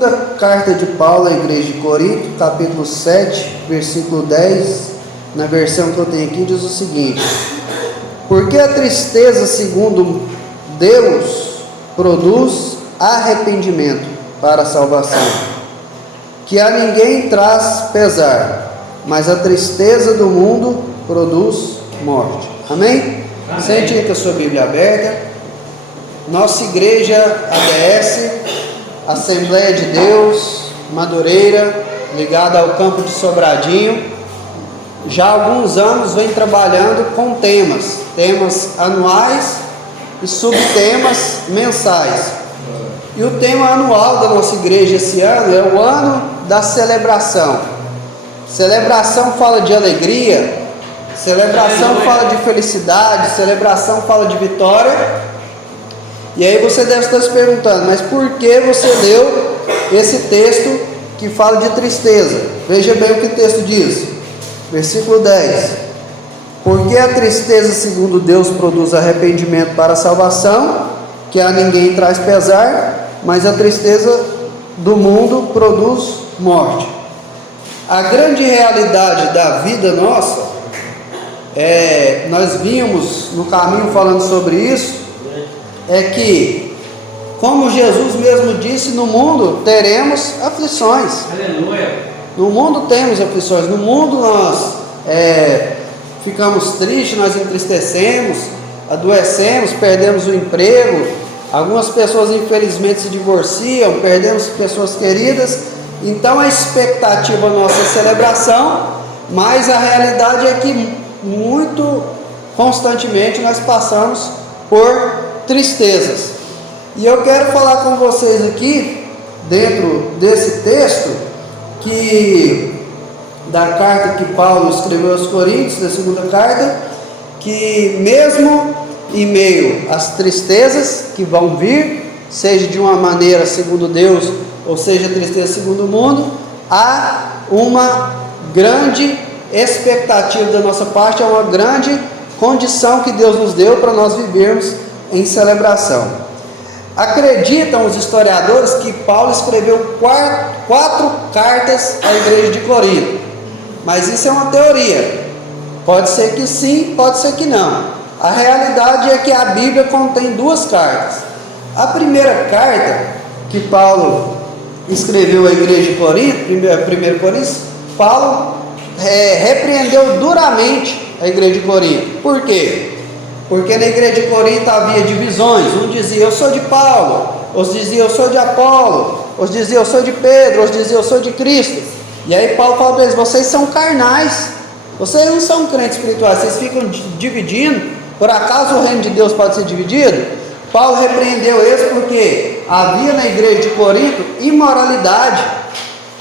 Segunda carta de Paulo à igreja de Corinto, capítulo 7, versículo 10, na versão que eu tenho aqui, diz o seguinte: porque a tristeza, segundo Deus, produz arrependimento para a salvação, que a ninguém traz pesar, mas a tristeza do mundo produz morte. Amém? Amém. Sente aí com a sua Bíblia aberta. Nossa igreja ADS, Assembleia de Deus, Madureira, ligada ao campo de Sobradinho, já há alguns anos vem trabalhando com temas anuais e subtemas mensais. E o tema anual da nossa igreja esse ano é o ano da celebração. Celebração fala de alegria, celebração fala de felicidade, celebração fala de vitória. E aí você deve estar se perguntando, mas por que você leu esse texto que fala de tristeza? Veja bem o que o texto diz, versículo 10: porque a tristeza, segundo Deus, produz arrependimento para a salvação, que a ninguém traz pesar, mas a tristeza do mundo produz morte. A grande realidade da vida nossa, nós vimos no caminho falando sobre isso, é que, como Jesus mesmo disse, no mundo teremos aflições. Aleluia. No mundo temos aflições, no mundo nós ficamos tristes, nós entristecemos, adoecemos, perdemos o emprego, algumas pessoas infelizmente se divorciam, perdemos pessoas queridas. Então a expectativa nossa é celebração, mas a realidade é que muito constantemente nós passamos por tristezas. E eu quero falar com vocês aqui, dentro desse texto, da carta que Paulo escreveu aos Coríntios, da segunda carta, que mesmo em meio às tristezas que vão vir, seja de uma maneira segundo Deus, ou seja tristeza segundo o mundo, há uma grande expectativa da nossa parte, há uma grande condição que Deus nos deu para nós vivermos em celebração. Acreditam os historiadores que Paulo escreveu quatro cartas à igreja de Corinto, mas isso é uma teoria, pode ser que sim, pode ser que não. A realidade é que a Bíblia contém duas cartas. A primeira carta que Paulo escreveu à igreja de Corinto, 1 Coríntios, Paulo repreendeu duramente a igreja de Corinto. Por quê? Porque na igreja de Corinto havia divisões. Um dizia eu sou de Paulo, outros diziam eu sou de Apolo, outros diziam eu sou de Pedro, outros diziam eu sou de Cristo. E aí Paulo fala para eles: vocês são carnais, vocês não são crentes espirituais, vocês ficam dividindo. Por acaso o reino de Deus pode ser dividido? Paulo repreendeu eles porque havia na igreja de Corinto imoralidade.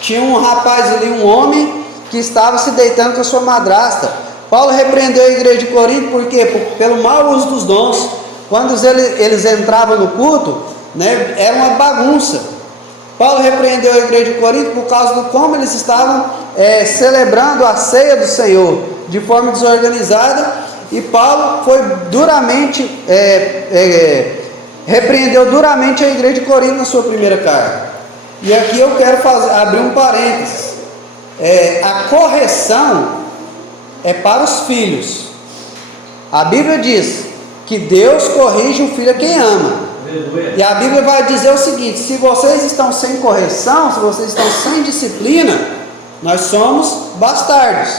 Tinha um rapaz ali, um homem, que estava se deitando com a sua madrasta. Paulo repreendeu a igreja de Corinto porque pelo mau uso dos dons. Quando eles entravam no culto, era uma bagunça. Paulo repreendeu a igreja de Corinto por causa do como eles estavam celebrando a ceia do Senhor de forma desorganizada. E Paulo foi duramente repreendeu duramente a igreja de Corinto na sua primeira carta. E aqui eu quero abrir um parênteses. A correção é para os filhos. A Bíblia diz que Deus corrige o filho a quem ama. E a Bíblia vai dizer o seguinte: se vocês estão sem correção, se vocês estão sem disciplina, nós somos bastardos.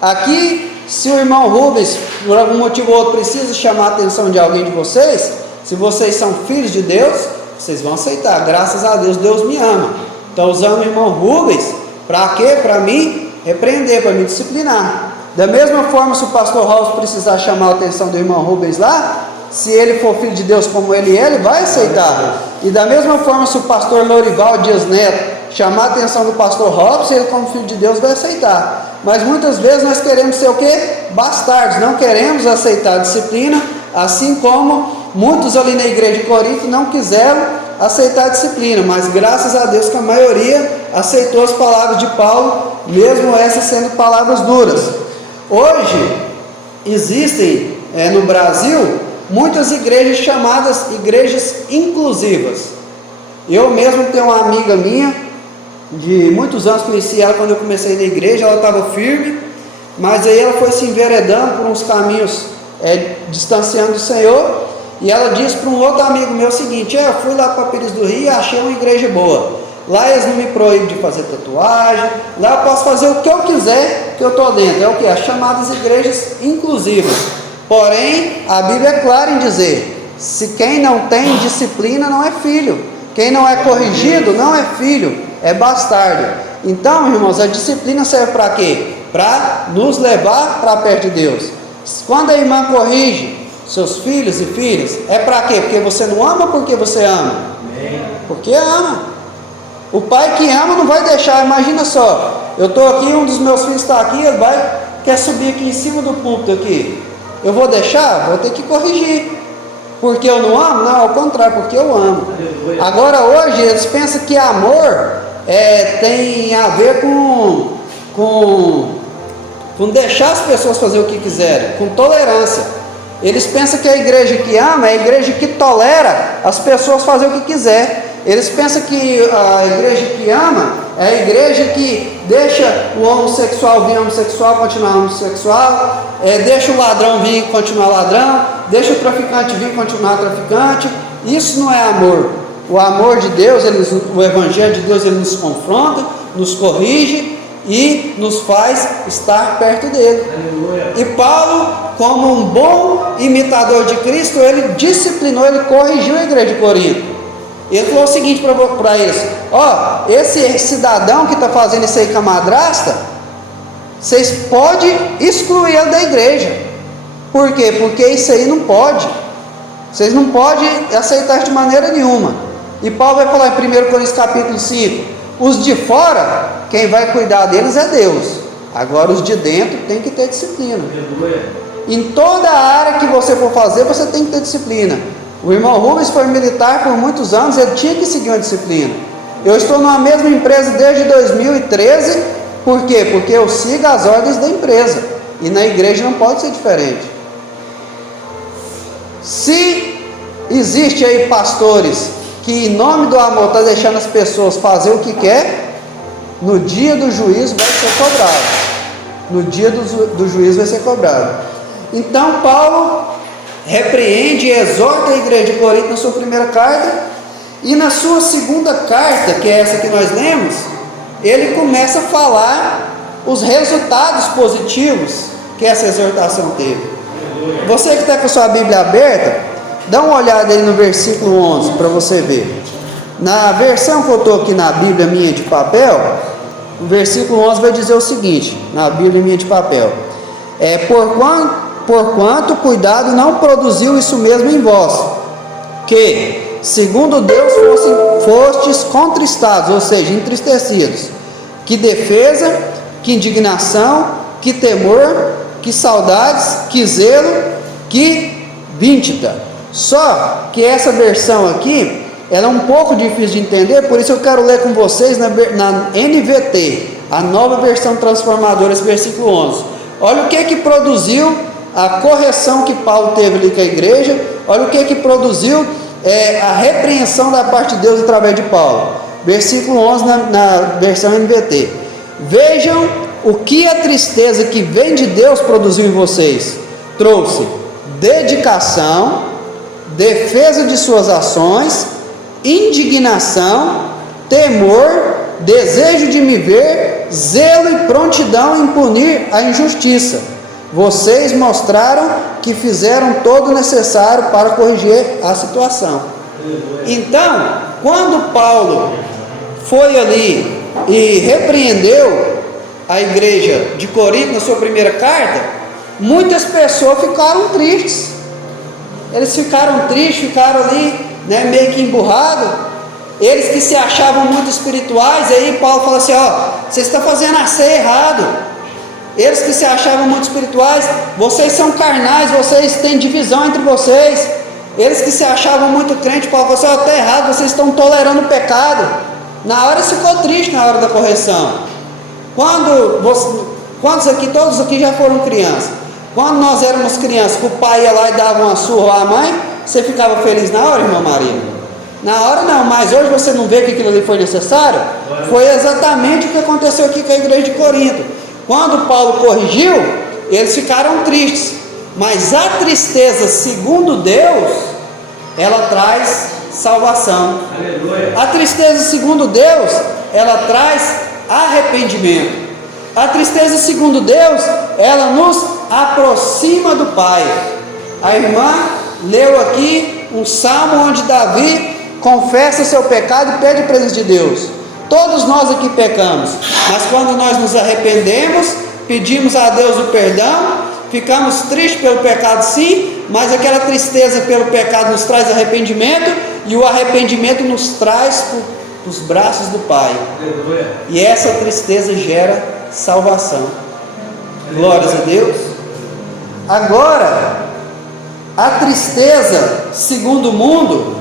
Aqui, se o irmão Rubens, por algum motivo ou outro, precisa chamar a atenção de alguém de vocês, se vocês são filhos de Deus, vocês vão aceitar. Graças a Deus, Deus me ama. Então usando o irmão Rubens, para quê? Para mim repreender, para me disciplinar. Da mesma forma, se o pastor House precisar chamar a atenção do irmão Rubens lá, se ele for filho de Deus como ele é, ele vai aceitar. E da mesma forma, se o pastor Lorival Dias Neto chamar a atenção do pastor Robson, ele como filho de Deus vai aceitar. Mas muitas vezes nós queremos ser o quê? Bastardos, não queremos aceitar a disciplina, assim como muitos ali na igreja de Corinto não quiseram aceitar a disciplina, mas graças a Deus que a maioria aceitou as palavras de Paulo, mesmo essas sendo palavras duras. Hoje existem no Brasil muitas igrejas chamadas igrejas inclusivas. Eu mesmo tenho uma amiga minha, de muitos anos, conheci ela quando eu comecei na igreja, ela estava firme, mas aí ela foi se enveredando por uns caminhos, distanciando do Senhor, e ela disse para um outro amigo meu o seguinte: eu fui lá para Pires do Rio e achei uma igreja boa, lá eles não me proíbem de fazer tatuagem, lá eu posso fazer o que eu quiser, que eu estou dentro, é o que? As chamadas igrejas inclusivas. Porém, a Bíblia é clara em dizer: se quem não tem disciplina não é filho, quem não é corrigido não é filho, é bastardo. Então, irmãos, a disciplina serve para quê? Para nos levar para perto de Deus. Quando a irmã corrige seus filhos e filhas, é para quê? Porque você não ama ou porque você ama? Porque ama. O pai que ama não vai deixar. Imagina só, eu estou aqui, um dos meus filhos está aqui, ele quer subir aqui em cima do púlpito aqui, eu vou deixar? Vou ter que corrigir. Porque eu não amo? Não, ao contrário, porque eu amo. Agora hoje eles pensam que amor tem a ver com deixar as pessoas fazer o que quiserem, com tolerância. Eles pensam que a igreja que ama é a igreja que tolera as pessoas fazer o que quiser. Eles pensam que a igreja que ama é a igreja que deixa o homossexual vir homossexual, continuar homossexual, deixa o ladrão vir e continuar ladrão, deixa o traficante vir e continuar traficante. Isso não é amor. O amor de Deus, o evangelho de Deus, ele nos confronta, nos corrige e nos faz estar perto dele. E Paulo, como um bom imitador de Cristo, ele disciplinou, ele corrigiu a igreja de Corinto. Ele falou o seguinte para eles: esse cidadão que está fazendo isso aí com a madrasta, vocês podem excluir ele da igreja. Por quê? Porque isso aí não pode. Vocês não podem aceitar de maneira nenhuma. E Paulo vai falar em 1 Coríntios capítulo 5: os de fora, quem vai cuidar deles é Deus. Agora os de dentro tem que ter disciplina. Em toda a área que você for fazer, você tem que ter disciplina. O irmão Rubens foi militar por muitos anos, ele tinha que seguir uma disciplina. Eu estou numa mesma empresa desde 2013, por quê? Porque eu sigo as ordens da empresa, e na igreja não pode ser diferente. Se existe aí pastores que em nome do amor está deixando as pessoas fazer o que quer, no dia do juízo vai ser cobrado. No dia do juízo vai ser cobrado. Então Paulo repreende e exorta a igreja de Corinto na sua primeira carta, e na sua segunda carta, que é essa que nós lemos, ele começa a falar os resultados positivos que essa exortação teve. Você que está com a sua Bíblia aberta, dá uma olhada aí no versículo 11 para você ver. Na versão que eu estou aqui na Bíblia minha de papel, o versículo 11 vai dizer o seguinte, na Bíblia minha de papel: porquanto cuidado não produziu isso mesmo em vós, que, segundo Deus, fostes contristados, ou seja, entristecidos, que defesa, que indignação, que temor, que saudades, que zelo, que víntida. Só que essa versão aqui, ela é um pouco difícil de entender, por isso eu quero ler com vocês na NVT, a nova versão transformadora, esse versículo 11. Olha o que produziu a correção que Paulo teve ali com a igreja, olha o que produziu a repreensão da parte de Deus através de Paulo. Versículo 11 na versão NVT: vejam o que a tristeza que vem de Deus produziu em vocês. Trouxe dedicação, defesa de suas ações, indignação, temor, desejo de me ver, zelo e prontidão em punir a injustiça. Vocês mostraram que fizeram todo o necessário para corrigir a situação. Então, quando Paulo foi ali e repreendeu a igreja de Corinto na sua primeira carta, muitas pessoas ficaram tristes. Eles ficaram tristes, ficaram ali, meio que emburrados. Eles que se achavam muito espirituais, aí Paulo fala assim: vocês estão fazendo a ceia errado. Eles que se achavam muito espirituais, vocês são carnais, vocês têm divisão entre vocês. Eles que se achavam muito crentes, Paulo falou assim: está errado, vocês estão tolerando o pecado. Na hora ficou triste, na hora da correção. Todos aqui já foram crianças. Quando nós éramos crianças, que o pai ia lá e dava uma surra à mãe, você ficava feliz na hora, irmã Maria? Na hora não, mas hoje você não vê que aquilo ali foi necessário? Foi exatamente o que aconteceu aqui com a igreja de Corinto. Quando Paulo corrigiu, eles ficaram tristes. Mas a tristeza, segundo Deus, ela traz salvação. Aleluia. A tristeza, segundo Deus, ela traz arrependimento. A tristeza, segundo Deus, ela nos aproxima do Pai. A irmã leu aqui um salmo onde Davi confessa seu pecado e pede a presença de Deus. Todos nós aqui pecamos, mas quando nós nos arrependemos, pedimos a Deus o perdão, ficamos tristes pelo pecado sim, mas aquela tristeza pelo pecado nos traz arrependimento, e o arrependimento nos traz para os braços do Pai. Aleluia. E essa tristeza gera salvação. Glórias a Deus. Agora, a tristeza, segundo o mundo,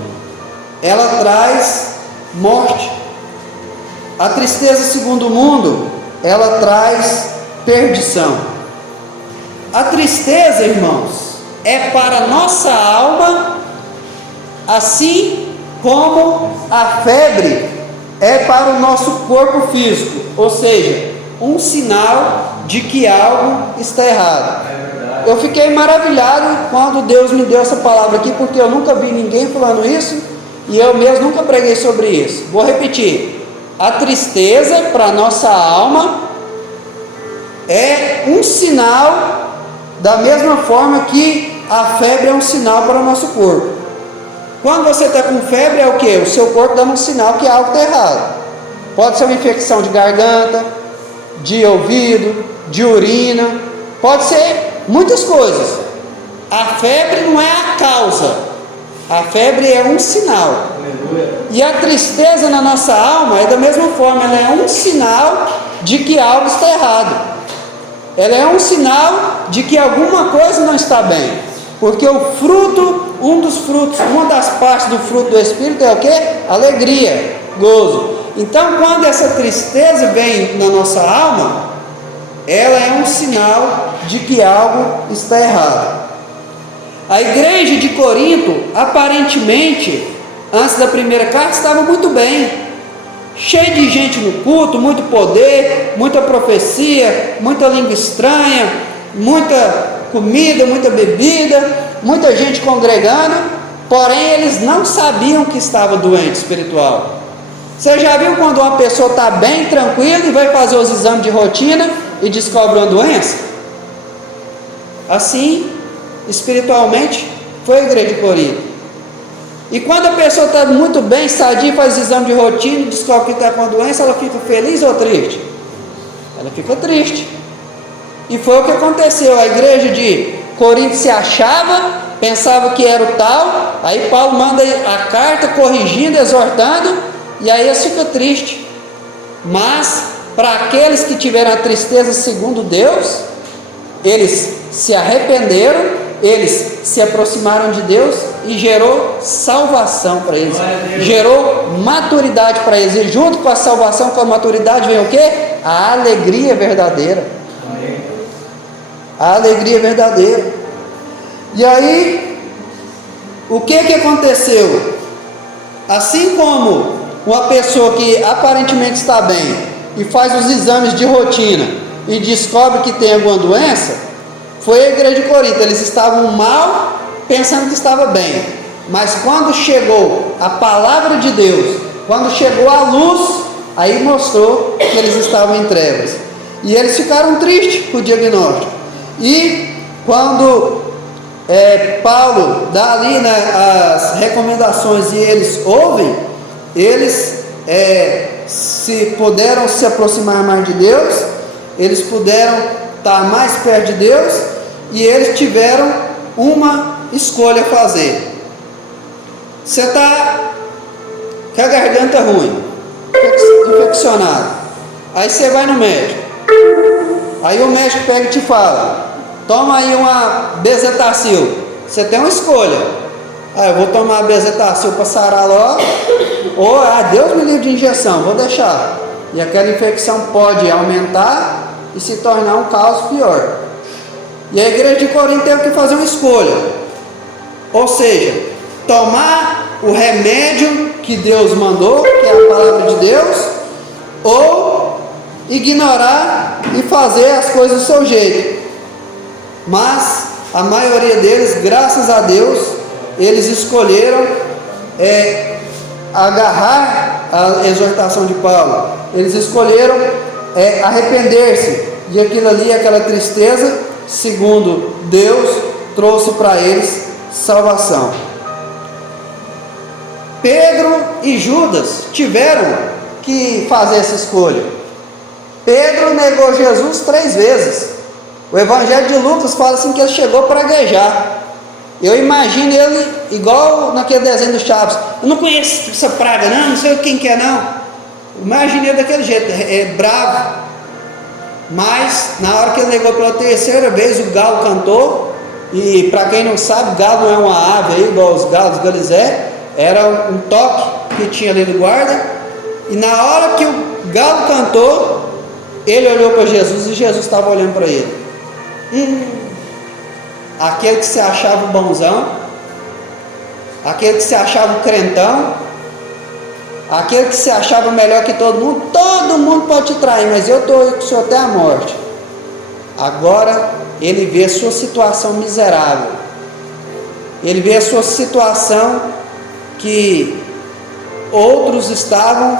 ela traz morte. A tristeza, segundo o mundo, ela traz perdição. A tristeza, irmãos, é para a nossa alma, assim como a febre é para o nosso corpo físico, ou seja, um sinal de que algo está errado. Eu fiquei maravilhado quando Deus me deu essa palavra aqui, porque eu nunca vi ninguém falando isso, e eu mesmo nunca preguei sobre isso. Vou repetir: a tristeza para a nossa alma é um sinal, da mesma forma que a febre é um sinal para o nosso corpo. Quando você está com febre, é o que? O seu corpo dando um sinal que algo está errado. Pode ser uma infecção de garganta, de ouvido, de urina, pode ser muitas coisas. A febre não é a causa, a febre é um sinal. E a tristeza na nossa alma é da mesma forma, ela é um sinal de que algo está errado. Ela é um sinal de que alguma coisa não está bem, porque o fruto, um dos frutos, uma das partes do fruto do Espírito é o que? Alegria, gozo. Então, quando essa tristeza vem na nossa alma, ela é um sinal de que algo está errado. A igreja de Corinto, aparentemente, antes da primeira carta, estava muito bem, cheio de gente no culto, muito poder, muita profecia, muita língua estranha, muita comida, muita bebida, muita gente congregando, porém eles não sabiam que estava doente espiritual. Você já viu quando uma pessoa está bem tranquila e vai fazer os exames de rotina e descobre uma doença? Assim, espiritualmente, foi a igreja de Corinto. E quando a pessoa está muito bem, sadia, faz exame de rotina e descobre que está com a doença, ela fica feliz ou triste? Ela fica triste. E foi o que aconteceu. A igreja de Corinto se achava, pensava que era o tal, aí Paulo manda a carta corrigindo, exortando, e aí eles ficam tristes. Mas para aqueles que tiveram a tristeza segundo Deus, eles se arrependeram, eles se aproximaram de Deus e gerou salvação para eles, gerou maturidade para eles, e junto com a salvação, com a maturidade vem o que? A alegria verdadeira. Amém. A alegria verdadeira. E aí, o que aconteceu? Assim como uma pessoa que aparentemente está bem e faz os exames de rotina e descobre que tem alguma doença, foi a igreja de Corinto. Eles estavam mal, pensando que estava bem, mas quando chegou a palavra de Deus, quando chegou a luz, aí mostrou que eles estavam em trevas, e eles ficaram tristes com o diagnóstico. E quando Paulo dá ali, né, as recomendações, e eles ouvem, eles puderam se aproximar mais de Deus, eles puderam estar mais perto de Deus, e eles tiveram uma escolha a fazer. Você está com a garganta ruim, infeccionado, aí você vai no médico, aí o médico pega e te fala: toma aí uma bezetacil. Você tem uma escolha: eu vou tomar a bezetacil para sarar logo, ou Deus me livre de injeção, vou deixar, e aquela infecção pode aumentar e se tornar um caos pior. E a igreja de Corinto teve que fazer uma escolha, ou seja, tomar o remédio que Deus mandou, que é a palavra de Deus, ou ignorar e fazer as coisas do seu jeito. Mas a maioria deles, graças a Deus, eles escolheram agarrar a exortação de Paulo. Eles escolheram arrepender-se, e aquilo ali, aquela tristeza, segundo Deus, trouxe para eles salvação. Pedro e Judas tiveram que fazer essa escolha. Pedro negou Jesus 3 vezes. O Evangelho de Lucas fala assim que ele chegou para gaguejar. Eu imagino ele igual naquele desenho do Chaves. Eu não conheço essa praga não sei quem que é não. Imaginei daquele jeito, bravo. Mas na hora que ele negou pela 3ª vez, o galo cantou. E para quem não sabe, galo não é uma ave aí, igual os galos galizé. Era um toque que tinha ali no guarda. E na hora que o galo cantou, ele olhou para Jesus e Jesus estava olhando para ele. Aquele que se achava o bonzão, aquele que se achava o crentão, aquele que se achava melhor que todo mundo pode te trair, mas eu estou com o senhor até a morte. Agora ele vê a sua situação miserável, ele vê a sua situação que outros estavam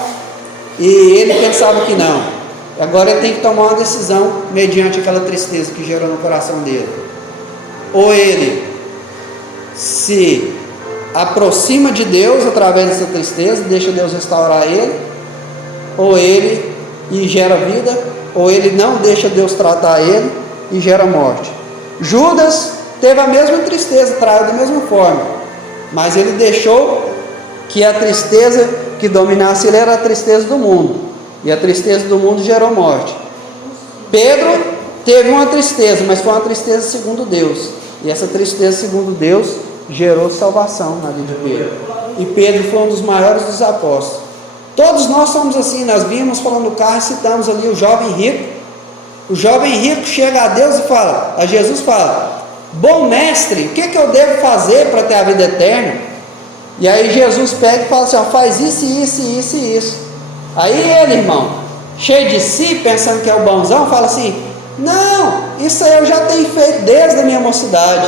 e ele pensava que não. Agora ele tem que tomar uma decisão mediante aquela tristeza que gerou no coração dele. Ou ele se aproxima de Deus através dessa tristeza, deixa Deus restaurar ele, ou ele e gera vida, ou ele não deixa Deus tratar ele e gera morte. Judas teve a mesma tristeza, traiu da mesma forma, mas ele deixou que a tristeza que dominasse ele era a tristeza do mundo, e a tristeza do mundo gerou morte. Pedro teve uma tristeza, mas foi uma tristeza segundo Deus, e essa tristeza segundo Deus gerou salvação na vida de Pedro, e Pedro foi um dos maiores dos apóstolos. Todos nós somos assim. Nós vimos falando no carro e citamos ali o jovem rico. O jovem rico chega a Deus e fala, a Jesus fala: bom mestre, o que eu devo fazer para ter a vida eterna? E aí Jesus pega e fala assim: faz isso, isso, isso e isso. Aí ele, irmão, cheio de si, pensando que é o bonzão, fala assim: não, isso aí eu já tenho feito desde a minha mocidade.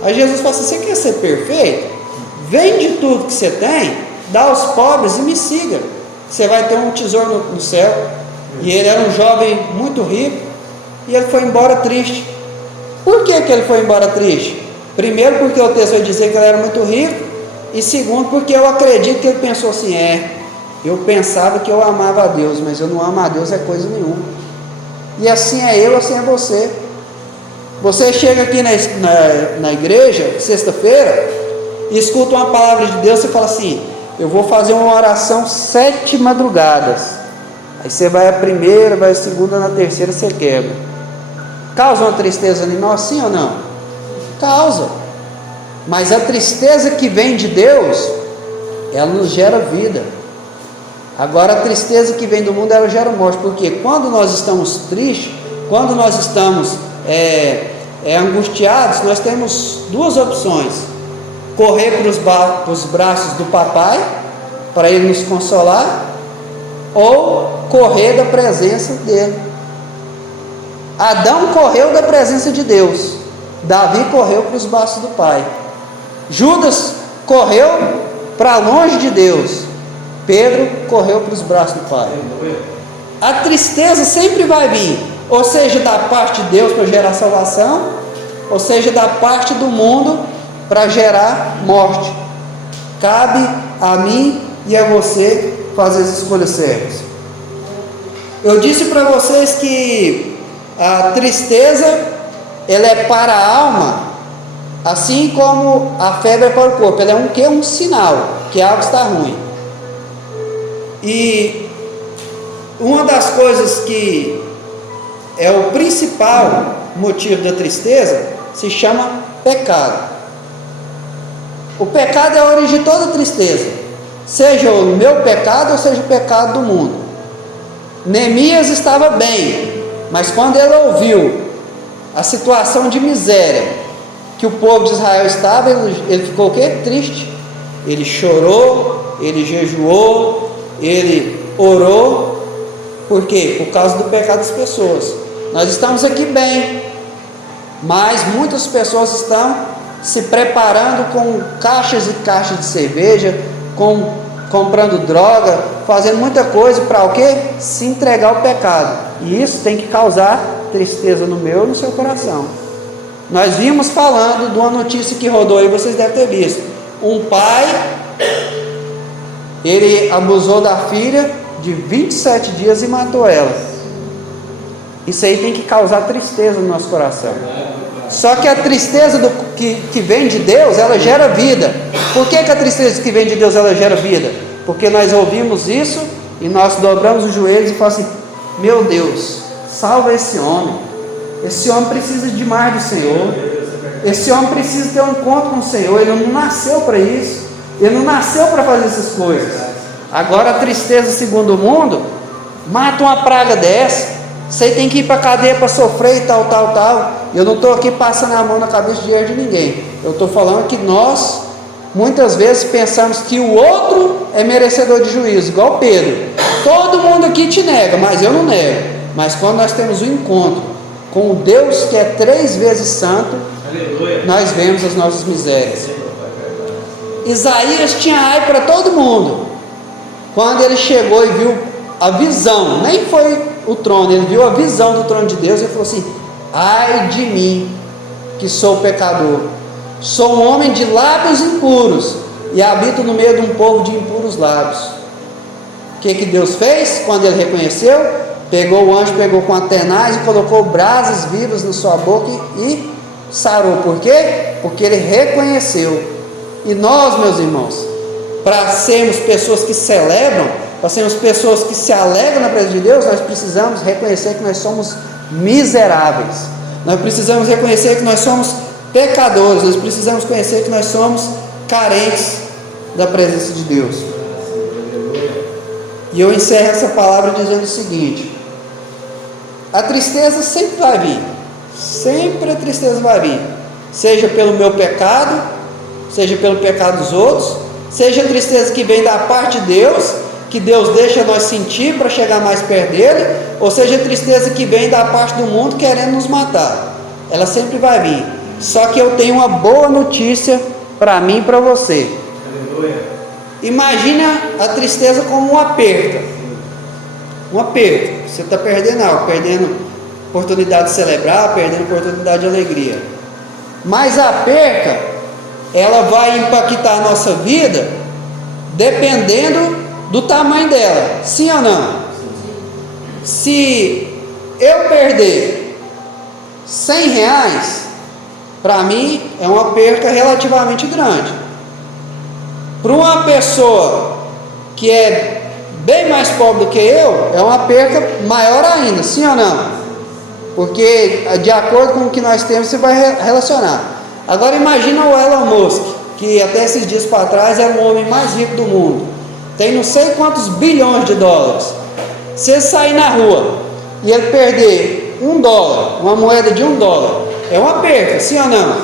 Aí Jesus fala assim: você quer ser perfeito? Vende tudo que você tem, dá aos pobres e me siga, você vai ter um tesouro no céu. E ele era um jovem muito rico, e ele foi embora triste. Por que ele foi embora triste? Primeiro porque o texto vai dizer que ele era muito rico, e segundo porque eu acredito que ele pensou assim: eu pensava que eu amava a Deus, mas eu não amo a Deus é coisa nenhuma. E assim é eu, assim é você. Você chega aqui na igreja, sexta-feira, e escuta uma palavra de Deus, e fala assim: eu vou fazer uma oração 7 madrugadas. Aí você vai a primeira, vai a segunda, na terceira você quebra. Causa uma tristeza em nós, sim ou não? Causa. Mas a tristeza que vem de Deus, ela nos gera vida. Agora a tristeza que vem do mundo, ela gera morte. Porque quando nós estamos tristes, quando nós estamos angustiados, nós temos 2 opções: correr para os braços do papai, para ele nos consolar, ou correr da presença dele. Adão correu da presença de Deus, Davi correu para os braços do pai, Judas correu para longe de Deus, Pedro correu para os braços do pai. A tristeza sempre vai vir, ou seja da parte de Deus para gerar salvação, ou seja da parte do mundo para gerar morte. Cabe a mim e a você fazer as escolhas certas. Eu disse para vocês que a tristeza, ela é para a alma, assim como a febre é para o corpo. Ela é um sinal que algo está ruim. E uma das coisas que é o principal motivo da tristeza se chama pecado. O pecado é a origem de toda tristeza, seja o meu pecado ou seja o pecado do mundo. Neemias estava bem, mas quando ele ouviu a situação de miséria que o povo de Israel estava, ele ficou o quê? Triste. ele chorou, ele jejuou, ele orou. Por quê? Por causa do pecado das pessoas. Nós estamos aqui bem, mas muitas pessoas estão se preparando com caixas e caixas de cerveja, comprando droga, fazendo muita coisa para o quê? Se entregar ao pecado. E isso tem que causar tristeza no meu e no seu coração. Nós vimos falando de uma notícia que rodou aí, vocês devem ter visto. Um pai, ele abusou da filha de 27 dias e matou ela. Isso aí tem que causar tristeza no nosso coração. Só que a tristeza que vem de Deus, ela gera vida. Por que a tristeza que vem de Deus, ela gera vida? Porque nós ouvimos isso e nós dobramos os joelhos e falamos assim: meu Deus, salva esse homem. Esse homem precisa demais do Senhor. Esse homem precisa ter um encontro com o Senhor. Ele não nasceu para isso. Ele não nasceu para fazer essas coisas. Agora a tristeza segundo o mundo mata uma praga dessa. Você tem que ir para a cadeia para sofrer e tal. Eu não estou aqui passando a mão na cabeça de ninguém. Eu estou falando que nós, muitas vezes, pensamos que o outro é merecedor de juízo, igual Pedro. Todo mundo aqui te nega, mas eu não nego. Mas quando nós temos um encontro com o Deus que é 3 vezes santo, aleluia, nós vemos as nossas misérias. Isaías tinha ai para todo mundo. Quando ele chegou e viu a visão, nem foi o trono, ele viu a visão do trono de Deus, ele falou assim: ai de mim, que sou pecador, sou um homem de lábios impuros, e habito no meio de um povo de impuros lábios. O que Deus fez quando ele reconheceu? Pegou o anjo, pegou com a tenaz e colocou brasas vivas na sua boca e sarou. Por quê? Porque ele reconheceu. E nós, meus irmãos, para sermos pessoas que celebram, para sermos pessoas que se alegram na presença de Deus, nós precisamos reconhecer que nós somos miseráveis. Nós precisamos reconhecer que nós somos pecadores. Nós precisamos conhecer que nós somos carentes da presença de Deus. E eu encerro essa palavra dizendo o seguinte: a tristeza sempre vai vir. Sempre a tristeza vai vir. Seja pelo meu pecado, seja pelo pecado dos outros, seja a tristeza que vem da parte de Deus, que Deus deixa nós sentir para chegar mais perto dele, ou seja a tristeza que vem da parte do mundo querendo nos matar. Ela sempre vai vir. Só que eu tenho uma boa notícia para mim e para você. Aleluia. Imagina a tristeza como um aperto. Um aperto. Você está perdendo algo, perdendo oportunidade de celebrar, perdendo oportunidade de alegria. Mas a perca, ela vai impactar a nossa vida dependendo do tamanho dela. Sim ou não? Se eu perder R$100, para mim é uma perca relativamente grande. Para uma pessoa que é bem mais pobre do que eu, é uma perca maior ainda, sim ou não? Porque de acordo com o que nós temos, você vai relacionar. Agora imagina o Elon Musk, que até esses dias para trás era o homem mais rico do mundo, tem não sei quantos bilhões de dólares. Se ele sair na rua e ele perder $1, uma moeda de $1, é uma perca, sim ou não?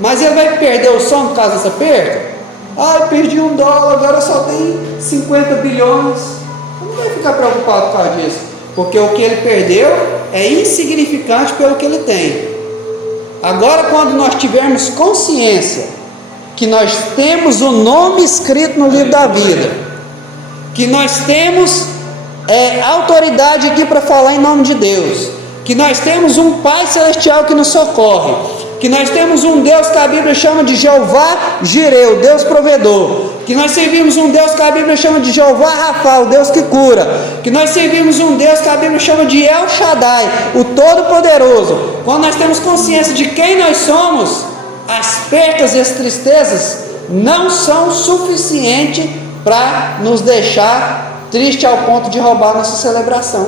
Mas ele vai perder o sono por causa dessa perca? Eu perdi $1, agora só tem 50 bilhões. Não vai ficar preocupado por causa disso, porque o que ele perdeu é insignificante pelo que ele tem. Agora, quando nós tivermos consciência que nós temos o nome escrito no livro da vida, que nós temos autoridade aqui para falar em nome de Deus, que nós temos um Pai Celestial que nos socorre, que nós temos um Deus que a Bíblia chama de Jeová Jireh, o Deus provedor, que nós servimos um Deus que a Bíblia chama de Jeová Rafa, o Deus que cura, que nós servimos um Deus que a Bíblia chama de El Shaddai, o Todo-Poderoso. Quando nós temos consciência de quem nós somos, as percas e as tristezas não são suficientes para nos deixar triste ao ponto de roubar nossa celebração.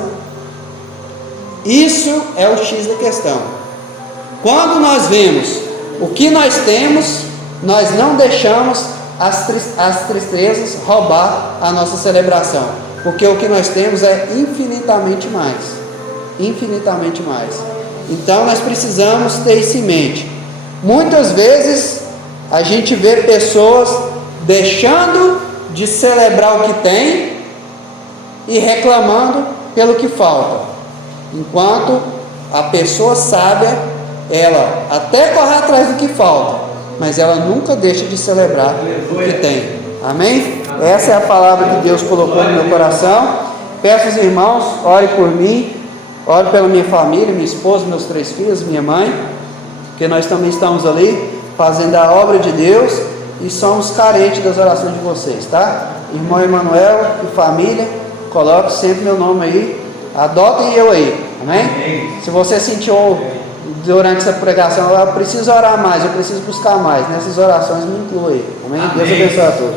Isso é o X da questão. Quando nós vemos o que nós temos, nós não deixamos as tristezas roubar a nossa celebração, porque o que nós temos é infinitamente mais. Infinitamente mais. Então nós precisamos ter isso em mente. Muitas vezes a gente vê pessoas deixando de celebrar o que tem e reclamando pelo que falta. Enquanto a pessoa sábia, ela até corre atrás do que falta, mas ela nunca deixa de celebrar o que tem. Amém? Essa é a palavra que Deus colocou no meu coração. Peço aos irmãos, ore por mim, ore pela minha família, minha esposa, meus 3 filhos, minha mãe, porque nós também estamos ali fazendo a obra de Deus e somos carentes das orações de vocês, tá? Irmão Emanuel e família, coloque sempre meu nome aí, adotem eu aí, amém? Se você sentiu durante essa pregação, eu preciso orar mais, eu preciso buscar mais, nessas orações me inclua aí, amém? Deus abençoe a todos.